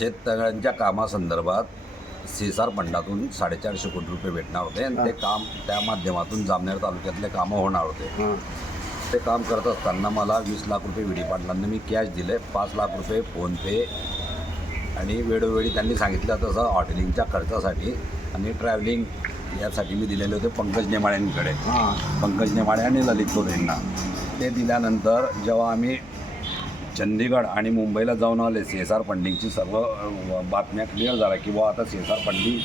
शेततळ्यांच्या कामासंदर्भात सेसार फंडातून साडेचारशे कोटी रुपये भेटणार होते आणि ते काम त्या माध्यमातून जामनेर तालुक्यातले कामं होणार होते. ते काम करत असताना मला वीस लाख रुपये विडी पाटलांना मी कॅश दिले पाच लाख रुपये फोनपे आणि वेळोवेळी त्यांनी सांगितलं तसं हॉटेलिंगच्या खर्चासाठी आणि ट्रॅव्हलिंग यासाठी मी दिलेले होते पंकज नेमाळ्यांकडे. पंकज नेमाळे आणि ललित चौधरींना ते दिल्यानंतर जेव्हा आम्ही चंदीगड आणि मुंबईला जाऊन आले. सी एस आर फंडिंगची सर्व बातम्या क्लिअर झाल्या की बुवा आता C S R funding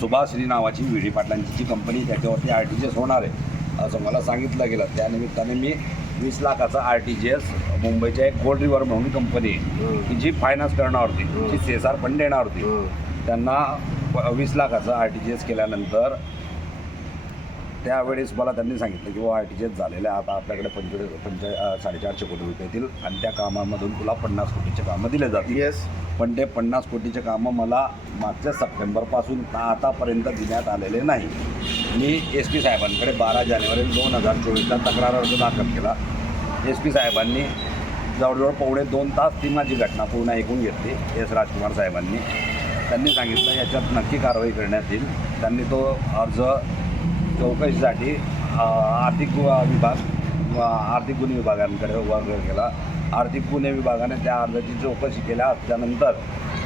Subhashree नावाची विडी पाटलांची जी कंपनी त्याच्यावरती आर टी जी एस होणार आहे. असं मला सांगितलं गेलं. त्यानिमित्ताने मी वीस लाखाचा आर टी जी एस मुंबईच्या एक गोल्ड रिव्हर म्हणून कंपनी आहे की जी फायनान्स करणार होती जी सी एस आर फंड देणार होती. त्यांना वीस लाखाचं आर टी जी एस केल्यानंतर त्यावेळेस मला त्यांनी सांगितलं की बाबा आर टी जी एस झालेलं आहे. आता आपल्याकडे पंचवीस पंचा साडेचारशे कोटी रुपये येतील आणि त्या कामामधून तुला पन्नास कोटीचे कामं दिले जातील. येस पण ते पन्नास कोटीचे कामं मला मागच्या सप्टेंबरपासून आतापर्यंत देण्यात आलेले नाही. मी एस पी साहेबांकडे बारा जानेवारी दोन हजार चोवीसला तक्रार अर्ज दाखल केला. एस पी साहेबांनी जवळजवळ पावणे दोन तास ती माझी घटना पूर्ण ऐकून घेतली एस राजकुमार साहेबांनी. त्यांनी सांगितलं याच्यात नक्की कारवाई करण्यात येईल. त्यांनी तो अर्ज चौकशीसाठी आर्थिक विभाग आर्थिक गुन्हे विभागांकडे वर्ग केला. आर्थिक गुन्हे विभागाने त्या अर्जाची चौकशी केल्या त्यानंतर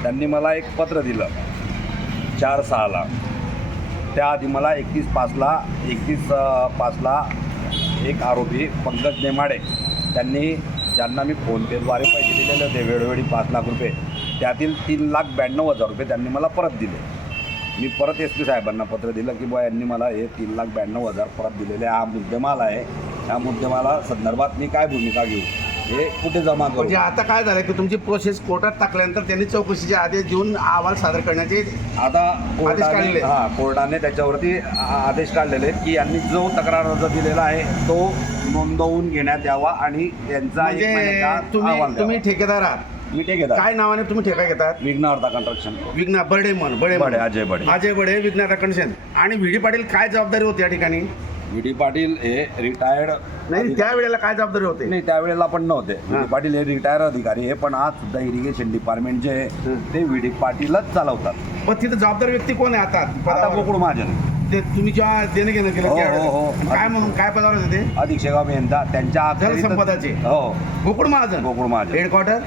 त्यांनी मला एक पत्र दिलं. चार सहाला. त्याआधी मला एकतीस पाचला एकतीस पाचला एक आरोपी पंकज नेमाडे त्यांनी ज्यांना मी फोनपेद्वारे पैसे दिलेले होते वेळोवेळी पाच लाख रुपये त्यातील तीन लाख ब्याण्णव हजार रुपये त्यांनी मला परत दिले. मी परत एस पी साहेबांना पत्र दिलं की बुवा यांनी मला हे तीन लाख ब्याण्णव हजार परत दिलेले हा मुद्देमाल आहे ह्या मुद्देमाला संदर्भात मी काय भूमिका घेऊ हे कुठे जमा करू म्हणजे आता काय झालं की तुमची प्रोसेस कोर्टात टाकल्यानंतर त्यांनी चौकशीचे आदेश देऊन अहवाल सादर करण्याचे आता कोर्टाने काढलेले. हा कोर्टाने त्याच्यावरती आ- आदेश काढलेले आहेत की यांनी जो तक्रार अर्ज दिलेला आहे तो नोंदवून घेण्यात यावा आणि त्यांचा एक म्हणजे महिन्याचा तुम्ही अहवाल तुम्ही. ठेकेदार आहात मी ते घेतात काय नावाने तुम्ही ठेका घेतात विघ्नहर्ता कंस्ट्रक्शन विघ्ना बर्डे म्हण बडे म्हण. बडे, अजय बडे. अजय बडे विघ्ना कंडिशन आणि व्ही डी पाटील काय जबाबदारी होती या ठिकाणी व्ही डी पाटील हे रिटायर्ड नाही त्यावेळेला काय जबाबदारी होते नाही त्यावेळेला पण नव्हते व्ही हा. डी पाटील हे रिटायर अधिकारी आहे पण आज सुद्धा इरिगेशन डिपार्टमेंट जे आहे हं. ते व्ही डी पाटीलच चालवतात पण तिथं जबाबदार व्यक्ती कोण आहे आता आता पदावर? गोकुळ महाजन ते तुम्ही जेव्हा देणं घेणं केलं हो, त्यावेळेला. हो, हो. काय म्हणून काय पदावर होते ते अधीक शेगाव यांचा त्यांच्या अखत्यारीतच- जलसंपदाचे. हो गोकुळ महाजन गोकुळ महाजन. हेडक्वार्टर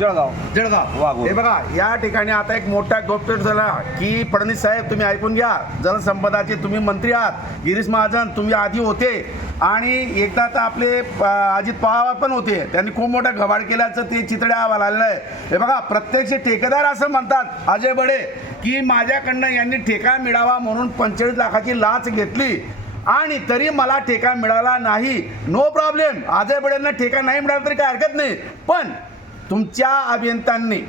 जळगाव. जळगाव. वाघोल. हे बघा या ठिकाणी आता एक मोठा गोप्टेट झाला. की फडणवीस साहेब तुम्ही ऐकून घ्या. जलसंपदाचे तुम्ही मंत्री आहात. गिरीश महाजन तुम्ही आधी होते. आणि एकदा तर आपले अ, अजित पवार पण होते. त्यांनी खूप मोठा घबाड केल्याचं ते चितळे अहवाल आलेलं आहे. हे बघा प्रत्यक्ष ठेकेदार असं म्हणतात अजय बडे की माझ्याकडनं यांनी ठेका मिळावा म्हणून पंचेचाळीस लाखाची लाच घेतली. आणि तरी मला ठेका मिळाला नाही. नो प्रॉब्लेम अजय बडेंना ठेका नाही मिळाला तरी काय हरकत नाही. पण तुमच्या अभियंत्यांनी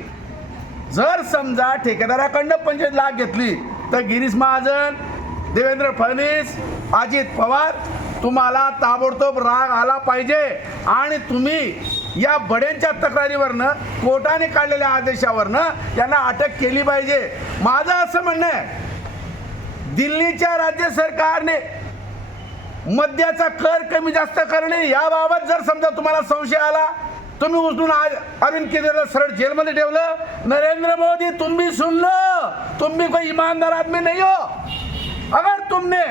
जर समजा ठेकेदाराकडनं पंचवीस लाख घेतली तर गिरीश महाजन देवेंद्र फडणवीस अजित पवार तुम्हाला ताबडतोब राग आला पाहिजे. आणि तुम्ही या बड्यांच्या तक्रारीवरनं कोर्टाने काढलेल्या आदेशावरनं यांना अटक केली पाहिजे. माझं असं म्हणणं आहे दिल्लीच्या राज्य सरकारने मद्याचा कर कमी जास्त करणे याबाबत जर समजा तुम्हाला संशय आला तुम्ही उचलून आज अरविंद केजरीवाल सरळ जेलमध्ये ठेवलं. नरेंद्र मोदी तुम भी सुन लो तुम भी कोई ईमानदार आदमी नहीं हो. अगर तुमने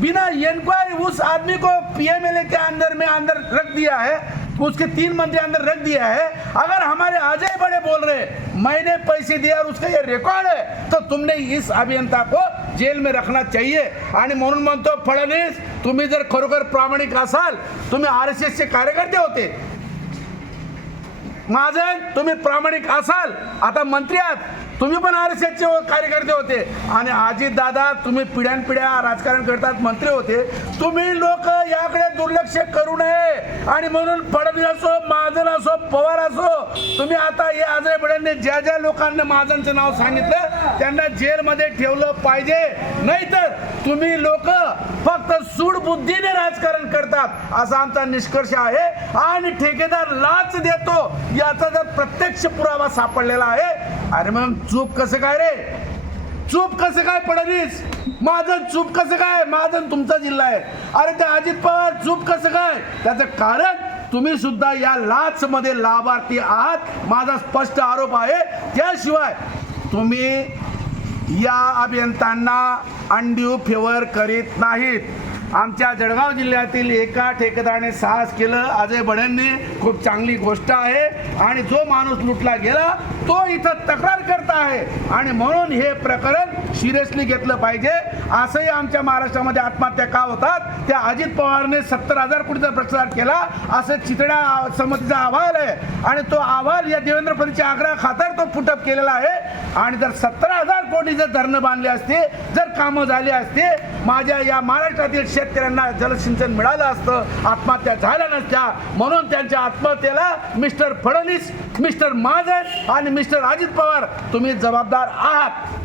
बिना इंक्वायरी उस आदमी को पीएमएलए के अंदर में अंदर रख दिया है उसके तीन मंत्री अंदर रख दिया है अगर हमारे अजय बड़े बोल रहे मैंने पैसे दिए और उसका ये रिकॉर्ड है तो तुमने इस अभियंता को जेल में रखना चाहिए। आणि म्हणून म्हणतो फडणवीस तुम्ही जर खरोखर प्रामाणिक असाल तुम्ही आर एस एसचे कार्यकर्ते होते महाजन तुम्ही प्रामाणिक असाल. आता मंत्री आहात. तुम्ही पण आर एस एसचे कार्यकर्ते होते. आणि आजी दादा तुम्ही पिढ्यानपिढ्या राजकारण करतात मंत्री होते. तुम्ही लोक याकडे दुर्लक्ष करू नये. आणि म्हणून फडणवीस महाजन असो पवार असो तुम्ही आता या अजय बड्यांनी ज्या ज्या लोकांना महाजनचं नाव सांगितलं त्यांना जेलमध्ये ठेवलं पाहिजे. नाहीतर तुम्ही लोक फक्त सूडबुद्धीने राजकारण करतात असा आमचा निष्कर्ष आहे. आणि ठेकेदार लाच देतो याचा जर प्रत्यक्ष पुरावा सापडलेला आहे अरे मग चूप कसं काय रे? चूप कसं काय पडलीस माझं चूप कसं काय? माझं तुमचा जिल्हा आहे. अरे ते अजित पवार चूप कसं काय? त्याचं कारण तुम्ही सुद्धा या लाचमध्ये लाभार्थी आहात. माझा स्पष्ट आरोप आहे. त्याशिवाय तुम्ही या अभियंत्यांना अंड्यू फेवर करीत नाहीत. आमच्या जळगाव जिल्ह्यातील एका ठेकेदाराने साहस केलं. अजय बडेंनी खूप चांगली गोष्ट आहे. आणि जो माणूस लुटला गेला तो इथं तक्रार आहे. आणि म्हणून हे प्रकरण सिरियसली घेतलं पाहिजे. असंही आमच्या महाराष्ट्रामध्ये आत्महत्या का होतात? त्या अजित पवारने सत्तर हजार कोटीचा प्रचार केला. असं चितड्या समितीचा अहवाल आहे. आणि तो अहवाल या देवेंद्र फडणवीसच्या आग्रह खातर तो फुटअप केलेला आहे. आणि जर सत्तर हजार कोटी जर धरणं बांधले असते जर कामं झाली असते माझ्या या महाराष्ट्रातील शेतकऱ्यांना जलसिंचन मिळालं असतं आत्महत्या झाल्या नसत्या म्हणून त्यांच्या आत्महत्येला मिस्टर फडणवीस मिस्टर महाजन आणि मिस्टर अजित पवार तुम्ही जबाबदार आहात.